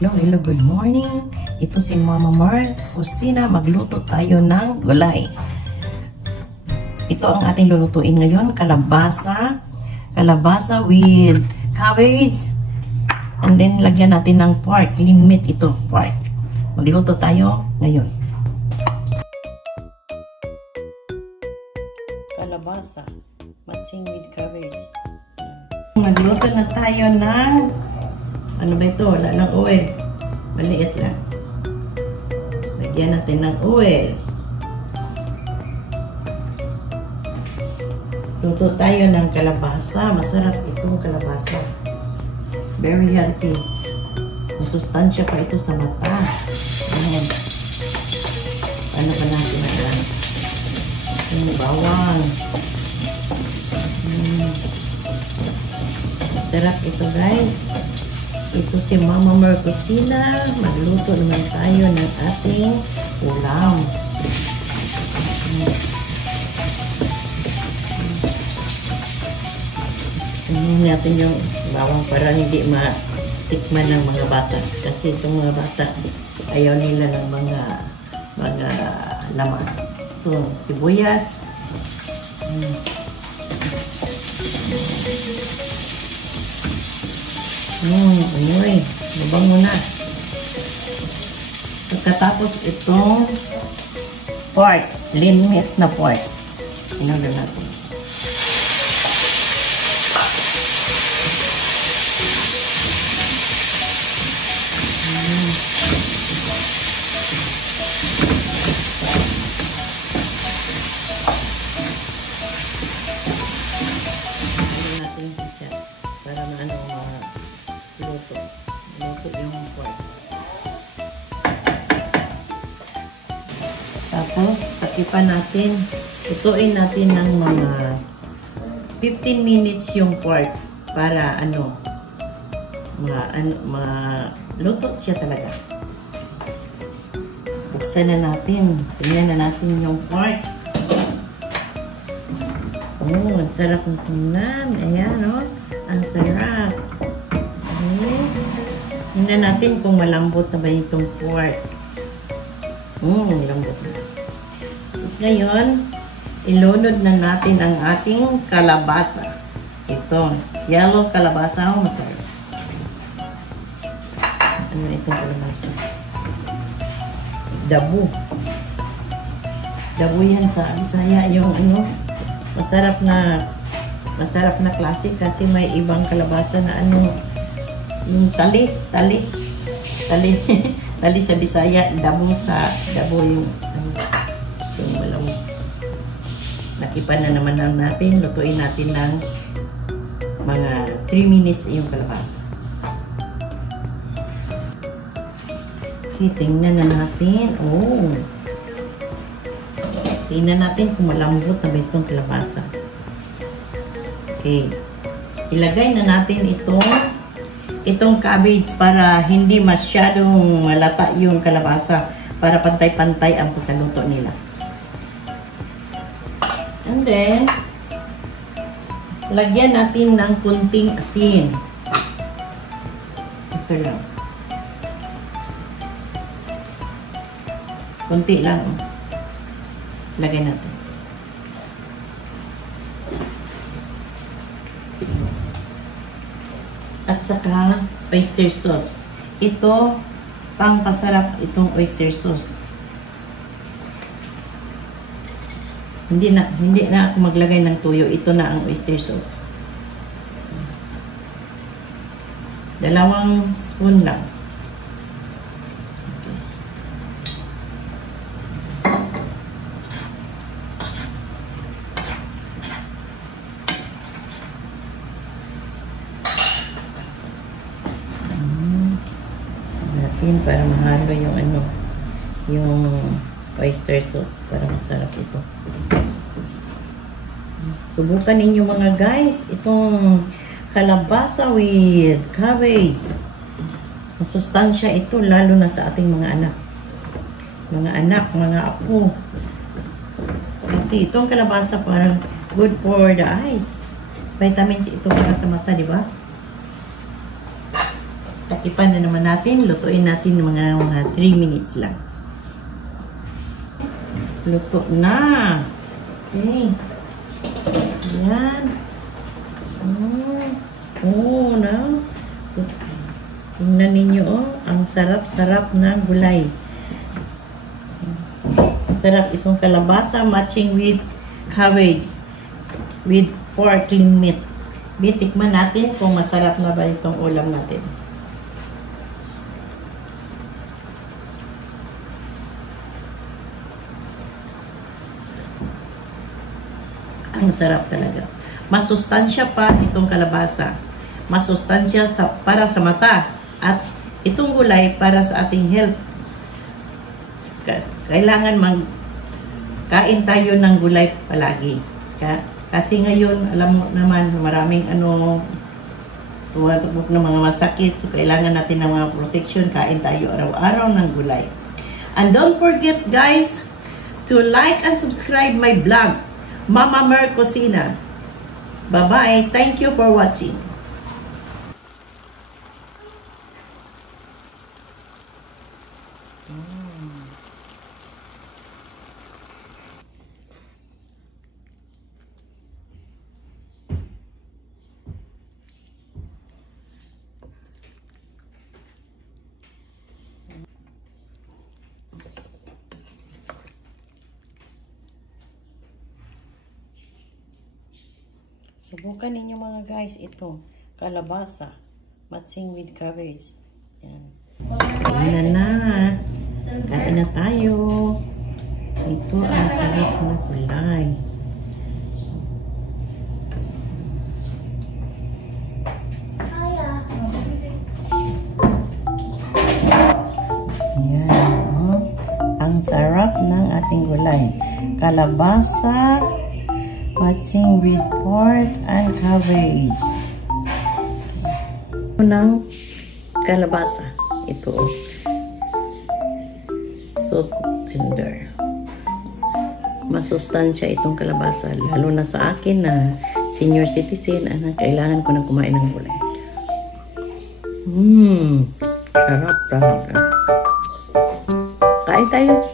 Hello, good morning. Ito si Mama Mar Kusina. Magluto tayo ng gulay. Ito ang ating lulutuin ngayon. Kalabasa with cabbage. And then, lagyan natin ng pork. Lean meat ito, pork. Magluto tayo ngayon. Kalabasa. Matching with cabbage. Magluto na tayo ng ano ba ito? Wala ng oil. Maliit lang. Lagyan natin ng oil. Luto tayo ng kalabasa. Masarap itong kalabasa. Very healthy. May sustansya pa ito sa mata. Ayan. Ano pa natin na lang? Yung bawang. Masarap ito, guys. Ito si Mama Mar Kusina. Magluto naman tayo ng ating ulam. Tingnan natin yung bawang para hindi matikman ng mga bata. Kasi itong mga bata, ayaw nila ng mga lamas. Ito, sibuyas. Amoy. Mabango na. Pagkatapos itong pork. Lean meat na pork. Inalo natin. Para maano luto yung pork. Tapos takipan natin, lutuin natin ng mga 15 minutes yung pork para luto siya talaga. Buksan na natin. Tingnan na natin yung pork. Ang sarap ng tingnan. Ayan, ang sarap. Okay. Tingnan natin kung malambot na ba itong pork. Malambot na. Ngayon, ilunod na natin ang ating kalabasa. Ito, yellow kalabasa. Masarap. Ano itong kalabasa? Dabu. Dabu yan sa Bisaya. Yung masarap na klase kasi may ibang kalabasa na yung tali sa Bisaya, dabo yung malawak. Nakipan na naman natin, lutuin natin ng mga 3 minutes yung kalabasa. Okay, tingnan na natin. Tingnan natin kung malambot na ba itong kalabasa. Okay. Ilagay na natin itong cabbage para hindi masyadong malata yung kalabasa para pantay-pantay ang pagkaluto nila. And then, lagyan natin ng kunting asin. Ito lang. Kunti lang. Lagay natin. At saka oyster sauce. Ito, pangpasarap itong oyster sauce. Hindi na ako maglagay ng tuyo. Ito na ang oyster sauce. 2 spoon lang. Para mahalo yung oyster sauce para masarap ito. Subukan ninyo mga guys itong kalabasa with cabbage. Masustansya ito lalo na sa ating mga anak, mga apo. Kasi itong kalabasa parang good for the eyes. Vitamins ito para sa mata, di ba? Takipan na naman natin. Lutuin natin mga 3 minutes lang. Luto na. Okay. Ayan. Oh, na. Tingnan ninyo, oh. Ang sarap-sarap ng gulay. Ang sarap itong kalabasa matching with cabbage with pork meat. Bitikman natin kung masarap na ba itong ulam natin. Ang sarap talaga. Masustansya pa itong kalabasa. Masustansya para sa mata. At itong gulay para sa ating health. Kailangan magkain tayo ng gulay palagi. Kasi ngayon, alam mo naman, maraming tumatubok ng mga masakit. So, kailangan natin ng mga protection. Kain tayo araw-araw ng gulay. And don't forget, guys, to like and subscribe my blog, Mama Mer Cocina. Bye-bye. Thank you for watching. Subukan ninyo mga guys ito, kalabasa, matching with cabbage. Yan. Kain na. Kain na tayo. Ito ang sarap na gulay. Yan. Oh. Ang sarap ng ating gulay. Kalabasa, matching with pork and cabbage. Ng kalabasa. Ito. So tender. Masustansya itong kalabasa. Lalo na sa akin na senior citizen, kailangan ko na kumain ng gulay. Sarap talaga. Kain tayo.